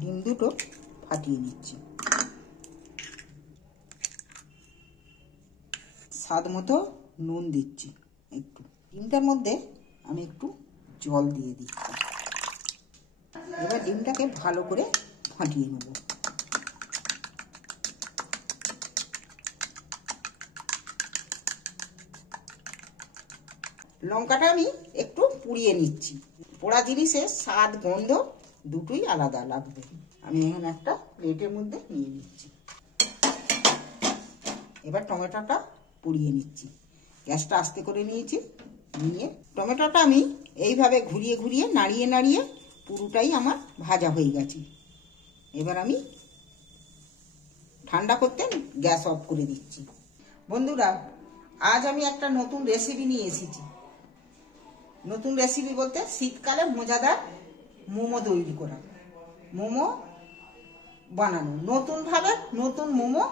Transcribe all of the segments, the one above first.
ডিম দুটো ফাটিয়ে নিচ্ছি। স্বাদ মতো নুন দিচ্ছি একটু। ডিমটার মধ্যে আমি একটু জল দিয়ে দিচ্ছি। এবার ডিমটাকে ভালো করে ফাটিয়ে নেব। লঙ্কাটা আমি একটু পুড়িয়ে নিচ্ছি। পোড়া জিনিসের স্বাদ গন্ধ দুটোই আলাদা লাগবে। আমি এখন একটা প্লেটের মধ্যে নিয়ে নিচ্ছি। এবার টমেটোটা পুড়িয়ে নিচ্ছি। গ্যাসটা আস্তে করে নিয়েছি। নিয়ে টমেটোটা আমি এইভাবে ঘুরিয়ে ঘুরিয়ে নাড়িয়ে নাড়িয়ে পুরোটাই আমার ভাজা হয়ে গেছে। এবার আমি ঠান্ডা করতে গ্যাস অফ করে দিচ্ছি। বন্ধুরা, আজ আমি একটা নতুন রেসিপি নিয়ে এসেছি। নতুন রেসিপি বলতে শীতকালে মজাদার মোমো তৈরি করা, মোমো বানানো নতুনভাবে, নতুন মোমো,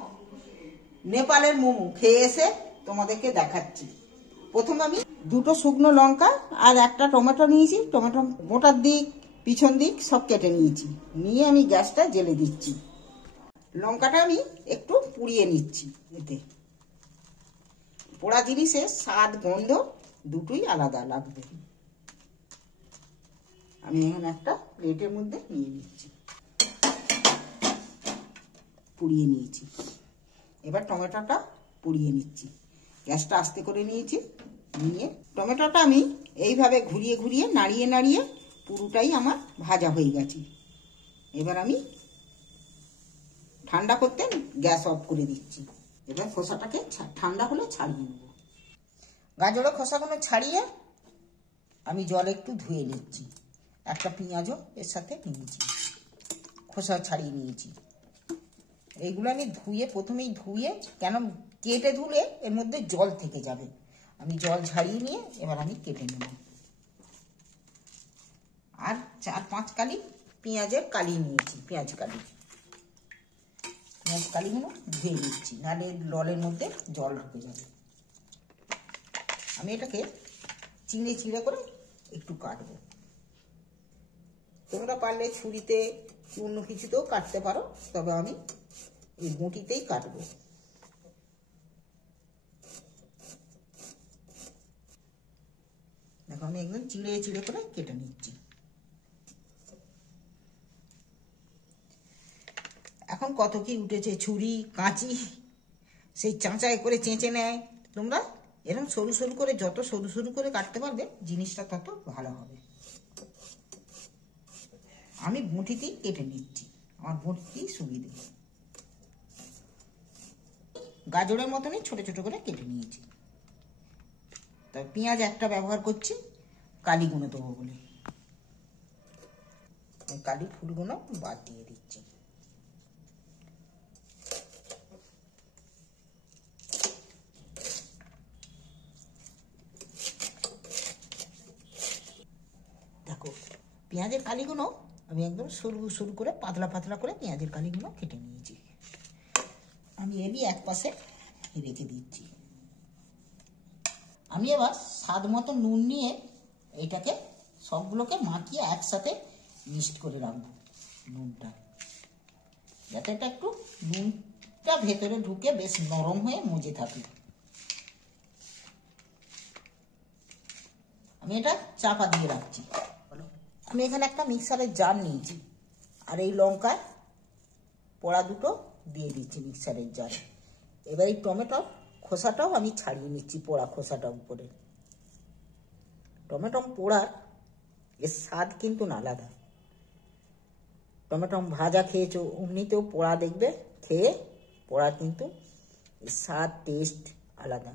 নেপালের মোমো খেয়ে এসে তোমাদেরকে দেখাচ্ছি। প্রথম আমি দুটো শুকনো লঙ্কা আর একটা টমেটো নিয়েছি। টমেটো মোটার দিক পিছন দিক সব কেটে নিয়েছি। নিয়ে আমি গ্যাসটা জ্বেলে দিচ্ছি। লঙ্কাটা আমি একটু পুড়িয়ে নিচ্ছি। এতে পোড়া জিনিসের স্বাদ গন্ধ দুটোই আলাদা লাগবে। আমি এখন একটা প্লেটের মধ্যে নিয়ে নিচ্ছি। পুড়িয়ে নিয়েছি। এবার টমেটোটা পুড়িয়ে নিচ্ছি। গ্যাসটা আস্তে করে নিয়েছি। নিয়ে টমেটোটা আমি এইভাবে ঘুরিয়ে ঘুরিয়ে নাড়িয়ে নাড়িয়ে পুরোটাই আমার ভাজা হয়ে গেছে। এবার আমি ঠান্ডা করতে গ্যাস অফ করে দিচ্ছি। এবার খোসাটাকে ঠান্ডা হলে ছাড়িয়ে নেব। গাজরের খোসাগুলো ছাড়িয়ে আমি জলে একটু ধুয়ে নিচ্ছি। একটা পেঁয়াজও এর সাথে নিয়েছি, খোসা ছাড়িয়ে নিয়েছি। এইগুলো আমি ধুয়ে, প্রথমেই ধুয়ে, কেন কেটে ধুলে এর মধ্যে জল থেকে যাবে। আমি জল ঝাড়িয়ে নিয়ে এবার আমি কেটে নেব। আর 4-5 কালি পেঁয়াজের কালি নিয়েছি, পেঁয়াজ কালিগুলো ধুয়ে নিচ্ছি, নাহলে ললের মধ্যে জল ঢুকে যাবে। আমি এটাকে চিড়ে চিড়ে করে একটু কাটবো। তোমরা পারলে ছুরিতে অন্য কিছুতেও কাটতে পারো, তবে আমি এই বটিতেই কাটবো। দেখো আমি একদম চিড়ে চিড়ে করে কেটে নিচ্ছি। এখন কত কি উঠেছে, ছুরি কাঁচি, সেই চাঁচাই করে চেঁচে নেয়। তোমরা এরকম সরু সরু করে, যত সরু সরু করে কাটতে পারবে জিনিসটা তত ভালো হবে। আমি বটিতেই কেটে নিচ্ছি, আমার বটিতেই সুবিধে। গাজরের মতনই ছোট ছোট করে কেটে নিয়েছি। তবে পেঁয়াজ একটা ব্যবহার করছি কালিগুলো দেবো বলে। কালি ফুলগুলো বাদ দিয়ে দিচ্ছি। দেখো পেঁয়াজের কালিগুলো আমি একদম সরু সরু করে, পাতলা পাতলা করে পেঁয়াজের কালিগুলো কেটে নিয়েছি। আমি এরই এক পাশে রেখে দিচ্ছি। আমি এবার স্বাদ মতো নুন নিয়ে এইটাকে সবগুলোকে মাখিয়ে একসাথে মিক্সড করে রাখবো। নুনটা যাতে এটা একটু নুনটা ভেতরে ঢুকে বেশ নরম হয়ে মজে থাকে। আমি এটা চাপা দিয়ে রাখছি। আমি এখানে একটা মিক্সারের জার নিয়েছি, আর এই লঙ্কার পোড়া দুটো দিয়ে দিচ্ছি মিক্সারের জারে। এবার এই টমেটোর খোসাটাও আমি ছাড়িয়ে নিচ্ছি, পোড়া খোসাটা উপরে। টমেটো পোড়ার এর স্বাদ কিন্তু আলাদা। টমেটো ভাজা খেয়েছো, এমনিতেও পোড়া দেখবে খেয়ে, পোড়া কিন্তু এর স্বাদ টেস্ট আলাদা।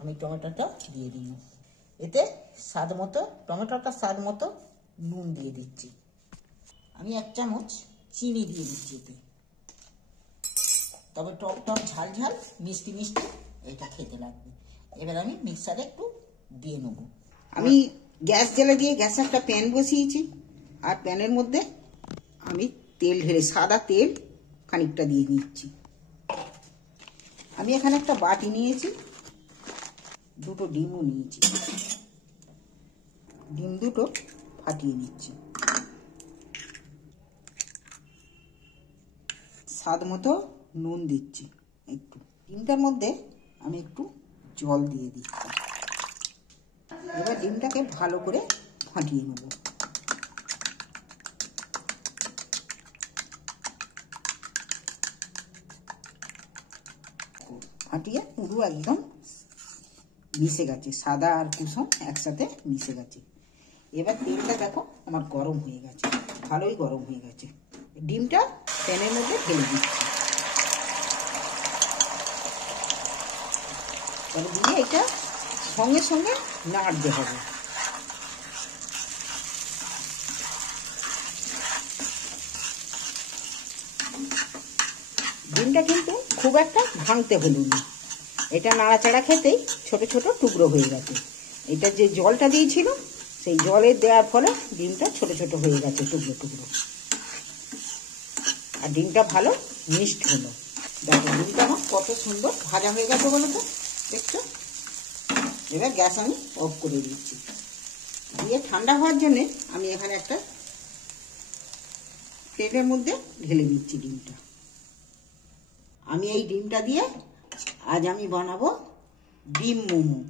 আমি টমেটোটা দিয়ে দিই। এতে স্বাদ মতো, টমেটোটা স্বাদ মতো নুন দিয়ে দিচ্ছি। আমি 1 চামচ চিনি দিয়ে দিচ্ছি এতে। তবে টক টক ঝাল ঝাল মিষ্টি মিষ্টি এটা খেতে লাগবে। এবার আমি মিক্সারে একটু দিয়ে নেব। আমি গ্যাস জ্বালা দিয়ে গ্যাসে একটা প্যান বসিয়েছি, আর প্যানের মধ্যে আমি তেল ঢেলে, সাদা তেল খানিকটা দিয়ে নিচ্ছি। আমি এখানে একটা বাটি নিয়েছি, দুটো ডিমও নিয়েছি। ডিম দুটো ফাটিয়ে নিচ্ছি। স্বাদ মতো নুন দিচ্ছি একটু। ডিমটার মধ্যে আমি একটু জল দিয়ে দিচ্ছি। এবার ডিমটাকে ভালো করে ফাটিয়ে নেব। ফাটিয়ে পুরো একদম মিশে গেছে, সাদা আর কুসুম একসাথে মিশে গেছে। এবার তেলটা দেখো আমার গরম হয়ে গেছে, ভালোই গরম হয়ে গেছে। ডিমটা প্যানের মধ্যে ঢেলে দিচ্ছি। তবে দিয়ে এটা সঙ্গে সঙ্গে নাড়তে হবে। ডিমটা কিন্তু খুব একটা ভাঙতে হলো না, এটা নাড়াচাড়া খেতেই ছোট ছোট টুকরো হয়ে গেছে। এটা যে জলটা দিয়েছিল সেই জলে দেওয়ার ফলে ডিমটা ছোট ছোট হয়ে গেছে টুকরো টুকরো, আর ডিমটা ভালো মিক্সড হলো। দেখো ডিমটা আমার কত সুন্দর ভাজা হয়ে গেছে বলো তো, দেখছো? এবার গ্যাস আমি অফ করে দিচ্ছি। দিয়ে ঠান্ডা হওয়ার জন্যে আমি এখানে একটা প্লেটের মধ্যে ঢেলে দিচ্ছি ডিমটা। আমি এই ডিমটা দিয়ে আজ আমি বানাবো ডিম মোমো।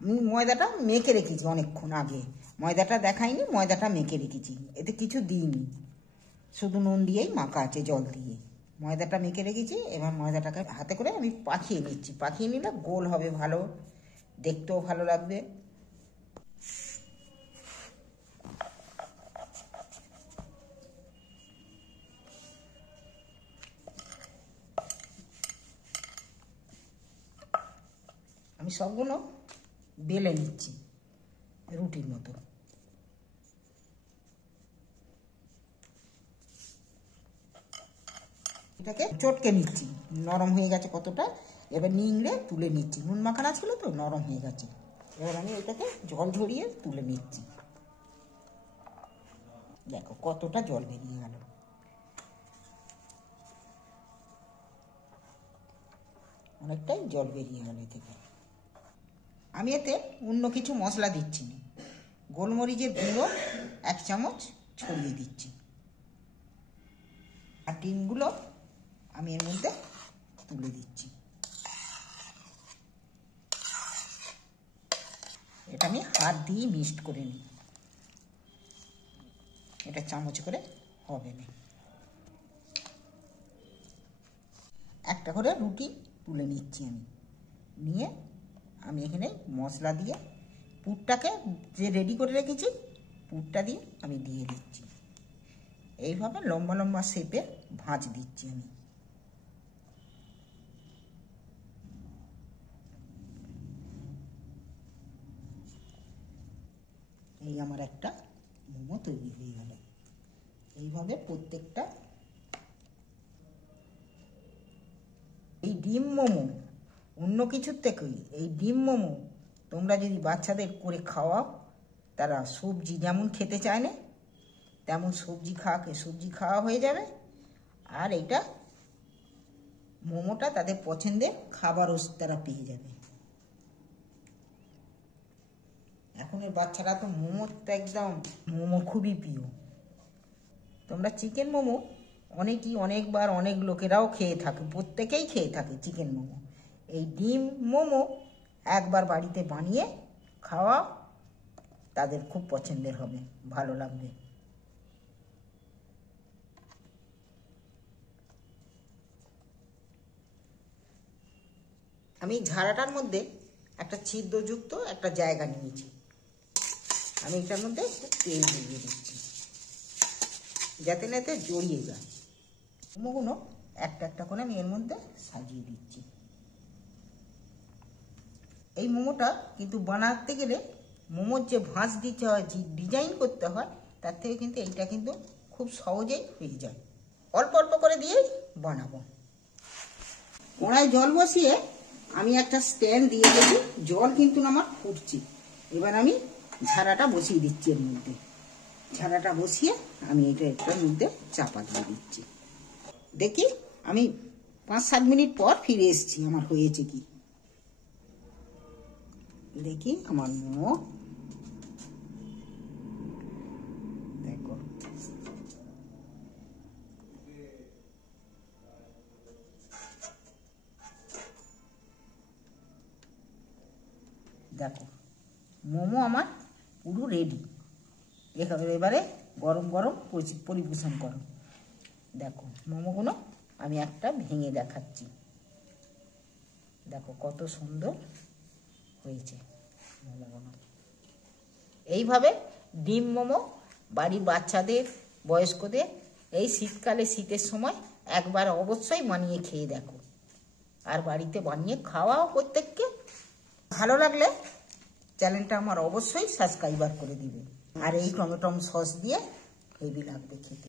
আমি ময়দাটা মেখে রেখেছি অনেকক্ষণ আগে, ময়দাটা দেখাইনি, ময়দাটা মেখে রেখেছি, এতে কিছু দিইনি, শুধু নুন দিয়েই মাখা আছে জল দিয়ে। ময়দাটা মেখে রেখেছি। এবার ময়দাটাকে হাতে করে আমি পাকিয়ে নিচ্ছি। পাকিয়ে নিলে গোল হবে, ভালো দেখতেও ভালো লাগবে। আমি সবগুলো বেলে নিচ্ছি রুটির মতো। এটাকে চটকে নিচ্ছি, নরম হয়ে গেছে কতটা। এবার নিংড়ে তুলে নিচ্ছি, নুন মাখানা ছিল তো নরম হয়ে গেছে। এবার আমি এটাকে জল ঝরিয়ে তুলে নিচ্ছি। দেখো কতটা জল বেরিয়ে গেল। অনেকটাই জল বেরিয়ে গেল এ থেকে। আমি এতে অন্য কিছু মশলা দিচ্ছি না, গোলমরিচের গুঁড়ো 1 চামচ ছড়িয়ে দিচ্ছি। আর ডিমগুলো আমি এর মধ্যে তুলে দিচ্ছি। এটা আমি হাত দিয়ে মিক্সড করে নিই, এটা চামচ করে হবে না। একটা করে রুটি তুলে নিচ্ছি আমি। নিয়ে আমি এখানে মশলা দিয়ে পুরটাকে যে রেডি করে রেখেছি, পুরটা দিয়ে আমি দিয়ে দিচ্ছি। এইভাবে লম্বা লম্বা শেপে ভাঁজ দিচ্ছি আমি। এই আমার একটা মোমো তৈরি হয়ে গেল। এইভাবে প্রত্যেকটা। এই ডিম মোমো অন্য কিছুর থেকেই এই ডিম মোমো তোমরা যদি বাচ্চাদের করে খাওয়াও, তারা সবজি যেমন খেতে চায় না তেমন সবজি খাওয়া হয়ে যাবে। আর এটা মোমোটা তাদের পছন্দের খাবারও তারা পেয়ে যাবে। এখনের বাচ্চারা তো মোমোটা একদম, মোমো খুবই প্রিয়। তোমরা চিকেন মোমো অনেকবার অনেক লোকেরাও খেয়ে থাকে, প্রত্যেকেই খেয়ে থাকে চিকেন মোমো। এই ডিম মোমো একবার বাড়িতে বানিয়ে খাওয়া, তাদের খুব পছন্দের হবে, ভালো লাগবে। আমি ঝাড়াটার মধ্যে একটা ছিদ্রযুক্ত একটা জায়গা নিয়েছি। আমি এটার মধ্যে তেল দিয়ে দিচ্ছি যাতে না এতে জড়িয়ে যায়। মোমোগুলো একটা একটা করে আমি এর মধ্যে সাজিয়ে দিচ্ছি। এই মোমোটা কিন্তু বানাতে গেলে মোমোর যে ভাঁজ দিতে হয়, যে ডিজাইন করতে হয়, তার থেকে কিন্তু এইটা কিন্তু খুব সহজেই হয়ে যায়। অল্প অল্প করে দিয়েই বানাবো। কড়ায় জল বসিয়ে আমি একটা স্ট্যান্ড দিয়ে দিয়েছি, জল কিন্তু আমার ফুটছে। এবার আমি ঝাড়াটা বসিয়ে দিচ্ছি এর মধ্যে। ঝাড়াটা বসিয়ে আমি এটার মধ্যে চাপা দিয়ে দিচ্ছি। দেখি আমি 5-7 মিনিট পর ফিরে এসেছি, আমার হয়েছে কি দেখি। আমার মোমো দেখো মোমো আমার পুরো রেডি। এবারে গরম গরম পরিবেশন করো। দেখো মোমোগুলো আমি একটা ভেঙে দেখাচ্ছি। দেখো কত সুন্দর হয়েছে মোমোগুলো। এইভাবে ডিম মোমো বাড়ির বাচ্চাদের, বয়স্কদের এই শীতকালে, শীতের সময় একবার অবশ্যই বানিয়ে খেয়ে দেখো, আর বাড়িতে বানিয়ে খাওয়াও প্রত্যেককে। ভালো লাগলে চ্যানেলটা আমার অবশ্যই সাবস্ক্রাইবার করে দিবে। আর এই টমেটো সস দিয়ে হেভি লাগবে খেতে।